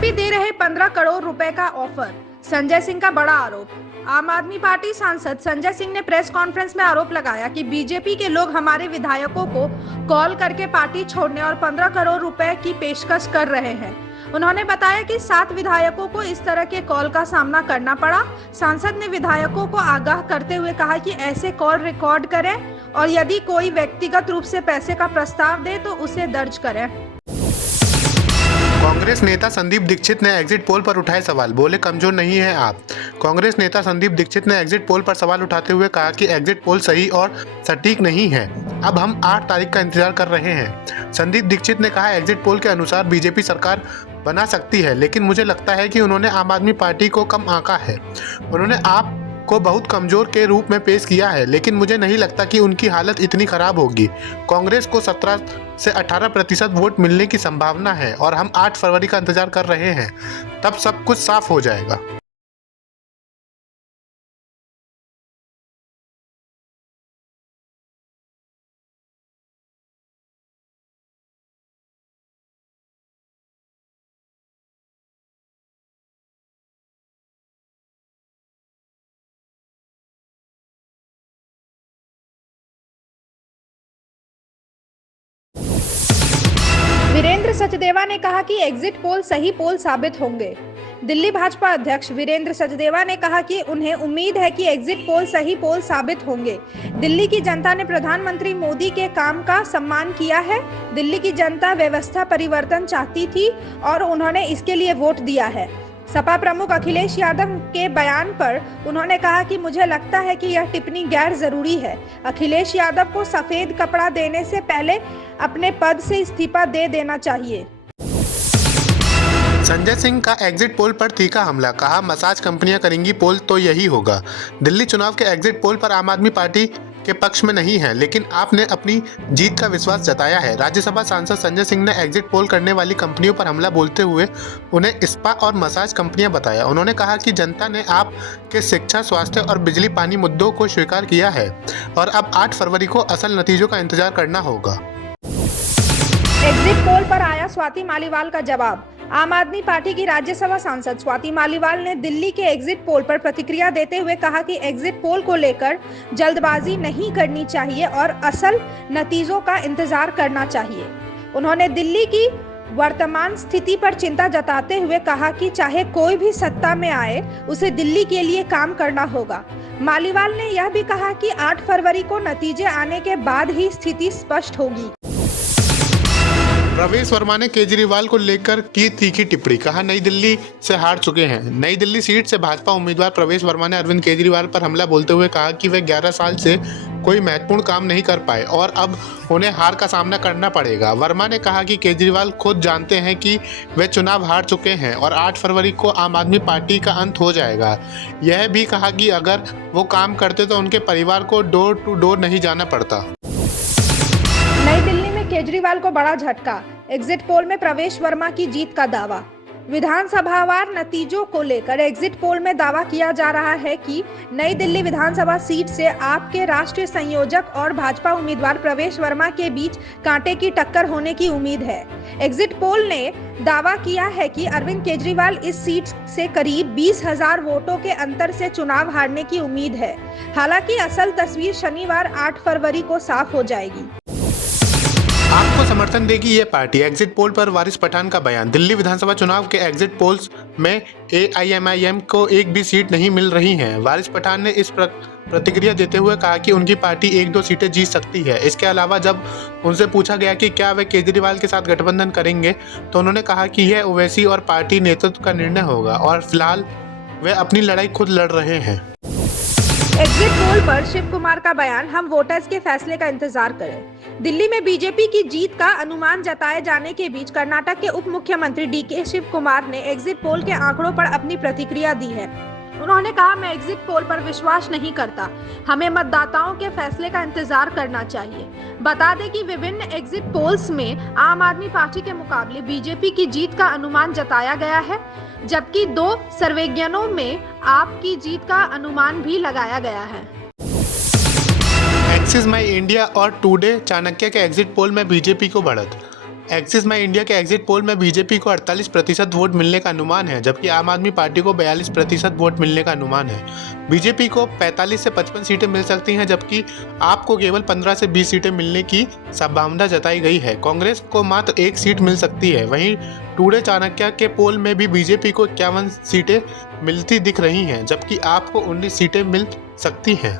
BJP दे रहे 15 करोड़ रुपए का ऑफर, संजय सिंह का बड़ा आरोप। आम आदमी पार्टी सांसद संजय सिंह ने प्रेस कॉन्फ्रेंस में आरोप लगाया कि बीजेपी के लोग हमारे विधायकों को कॉल करके पार्टी छोड़ने और 15 करोड़ रुपए की पेशकश कर रहे हैं। उन्होंने बताया कि 7 विधायकों को इस तरह के कॉल का सामना करना पड़ा। सांसद ने विधायकों को आगाह करते हुए कहा कि ऐसे कॉल रिकॉर्ड करें और यदि कोई व्यक्तिगत रूप से पैसे का प्रस्ताव दे तो उसे दर्ज करें। कांग्रेस नेता संदीप दीक्षित ने एग्जिट पोल पर उठाए सवाल, बोले कमजोर नहीं हैं आप। कांग्रेस नेता संदीप दीक्षित ने एग्जिट पोल पर सवाल उठाते हुए कहा कि एग्जिट पोल सही और सटीक नहीं है। अब हम 8 तारीख का इंतजार कर रहे हैं। संदीप दीक्षित ने कहा, एग्जिट पोल के अनुसार बीजेपी सरकार बना सकती है, लेकिन मुझे लगता है कि उन्होंने आम आदमी पार्टी को कम आंका है। उन्होंने आप को बहुत कमजोर के रूप में पेश किया है, लेकिन मुझे नहीं लगता कि उनकी हालत इतनी खराब होगी। कांग्रेस को 17 से 18% वोट मिलने की संभावना है और हम 8 फरवरी का इंतजार कर रहे हैं, तब सब कुछ साफ हो जाएगा। वीरेंद्र सचदेवा ने कहा कि एग्जिट पोल सही पोल साबित होंगे। दिल्ली भाजपा अध्यक्ष वीरेंद्र सचदेवा ने कहा कि उन्हें उम्मीद है कि एग्जिट पोल सही पोल साबित होंगे। दिल्ली की जनता ने प्रधानमंत्री मोदी के काम का सम्मान किया है। दिल्ली की जनता व्यवस्था परिवर्तन चाहती थी और उन्होंने इसके लिए वोट दिया है। सपा प्रमुख अखिलेश यादव के बयान पर उन्होंने कहा कि मुझे लगता है कि यह टिप्पणी गैर जरूरी है। अखिलेश यादव को सफेद कपड़ा देने से पहले अपने पद से इस्तीफा दे देना चाहिए। संजय सिंह का एग्जिट पोल पर तीखा हमला, कहा मसाज कंपनियां करेंगी पोल तो यही होगा। दिल्ली चुनाव के एग्जिट पोल पर आम आदमी पार्टी के पक्ष में नहीं है, लेकिन आपने अपनी जीत का विश्वास जताया है। राज्यसभा सांसद संजय सिंह ने एग्जिट पोल करने वाली कंपनियों पर हमला बोलते हुए उन्हें स्पा और मसाज कंपनियां बताया। उन्होंने कहा कि जनता ने आपके शिक्षा, स्वास्थ्य और बिजली पानी मुद्दों को स्वीकार किया है और अब 8 फरवरी को असल नतीजों का इंतजार करना होगा। एग्जिट पोल पर आया स्वाति मालीवाल का जवाब। आम आदमी पार्टी की राज्यसभा सांसद स्वाति मालीवाल ने दिल्ली के एग्जिट पोल पर प्रतिक्रिया देते हुए कहा कि एग्जिट पोल को लेकर जल्दबाजी नहीं करनी चाहिए और असल नतीजों का इंतजार करना चाहिए। उन्होंने दिल्ली की वर्तमान स्थिति पर चिंता जताते हुए कहा कि चाहे कोई भी सत्ता में आए, उसे दिल्ली के लिए काम करना होगा। मालीवाल ने यह भी कहा कि 8 फरवरी को नतीजे आने के बाद ही स्थिति स्पष्ट होगी। प्रवेश वर्मा ने केजरीवाल को लेकर की तीखी टिप्पणी, कहा नई दिल्ली से हार चुके हैं। नई दिल्ली सीट से भाजपा उम्मीदवार प्रवेश वर्मा ने अरविंद केजरीवाल पर हमला बोलते हुए कहा कि वे 11 साल से कोई महत्वपूर्ण काम नहीं कर पाए और अब उन्हें हार का सामना करना पड़ेगा। वर्मा ने कहा कि केजरीवाल खुद जानते हैं कि वे चुनाव हार चुके हैं और 8 फरवरी को आम आदमी पार्टी का अंत हो जाएगा। यह भी कहा कि अगर वो काम करते तो उनके परिवार को डोर टू डोर नहीं जाना पड़ता। नई दिल्ली में केजरीवाल को बड़ा झटका, एग्जिट पोल में प्रवेश वर्मा की जीत का दावा। विधानसभावार नतीजों को लेकर एग्जिट पोल में दावा किया जा रहा है कि नई दिल्ली विधानसभा सीट से आप के राष्ट्रीय संयोजक और भाजपा उम्मीदवार प्रवेश वर्मा के बीच कांटे की टक्कर होने की उम्मीद है। एग्जिट पोल ने दावा किया है कि अरविंद केजरीवाल इस सीट से करीब 20,000 वोटों के अंतर से चुनाव हारने की उम्मीद है। हालांकि असल तस्वीर शनिवार 8 फरवरी को साफ हो जाएगी। आपको समर्थन देगी ये पार्टी, एग्जिट पोल पर वारिस पठान का बयान। दिल्ली विधानसभा चुनाव के एग्जिट पोल्स में AIMIM को एक भी सीट नहीं मिल रही है। वारिस पठान ने इस प्रतिक्रिया देते हुए कहा कि उनकी पार्टी 1-2 सीटें जीत सकती है। इसके अलावा जब उनसे पूछा गया कि क्या वे केजरीवाल के साथ गठबंधन करेंगे, तो उन्होंने कहा कि यह ओवैसी और पार्टी नेतृत्व का निर्णय होगा और फिलहाल वे अपनी लड़ाई खुद लड़ रहे हैं। एग्जिट पोल पर शिव कुमार का बयान, हम वोटर्स के फैसले का इंतजार करें। दिल्ली में बीजेपी की जीत का अनुमान जताए जाने के बीच कर्नाटक के उप मुख्यमंत्री DK शिव कुमार ने एग्जिट पोल के आंकड़ों पर अपनी प्रतिक्रिया दी है। उन्होंने कहा, मैं एग्जिट पोल पर विश्वास नहीं करता, हमें मतदाताओं के फैसले का इंतजार करना चाहिए। बता दें कि विभिन्न एग्जिट पोल्स में आम आदमी पार्टी के मुकाबले बीजेपी की जीत का अनुमान जताया गया है, जबकि 2 सर्वेक्षणों में आपकी जीत का अनुमान भी लगाया गया है। एक्सिस माई इंडिया और टुडे चाणक्य के एग्जिट पोल में बीजेपी को बढ़त। एक्सिस में इंडिया के एग्जिट पोल में बीजेपी को 48% वोट मिलने का अनुमान है, जबकि आम आदमी पार्टी को 42% वोट मिलने का अनुमान है। बीजेपी को 45 से 55 सीटें मिल सकती हैं, जबकि आप को केवल 15 से 20 सीटें मिलने की संभावना जताई गई है। कांग्रेस को मात्र 1 सीट मिल सकती है। वहीं टुडे चाणक्य के पोल में भी बीजेपी को 51 सीटें मिलती दिख रही हैं, जबकि आप को 19 सीटें मिल सकती हैं।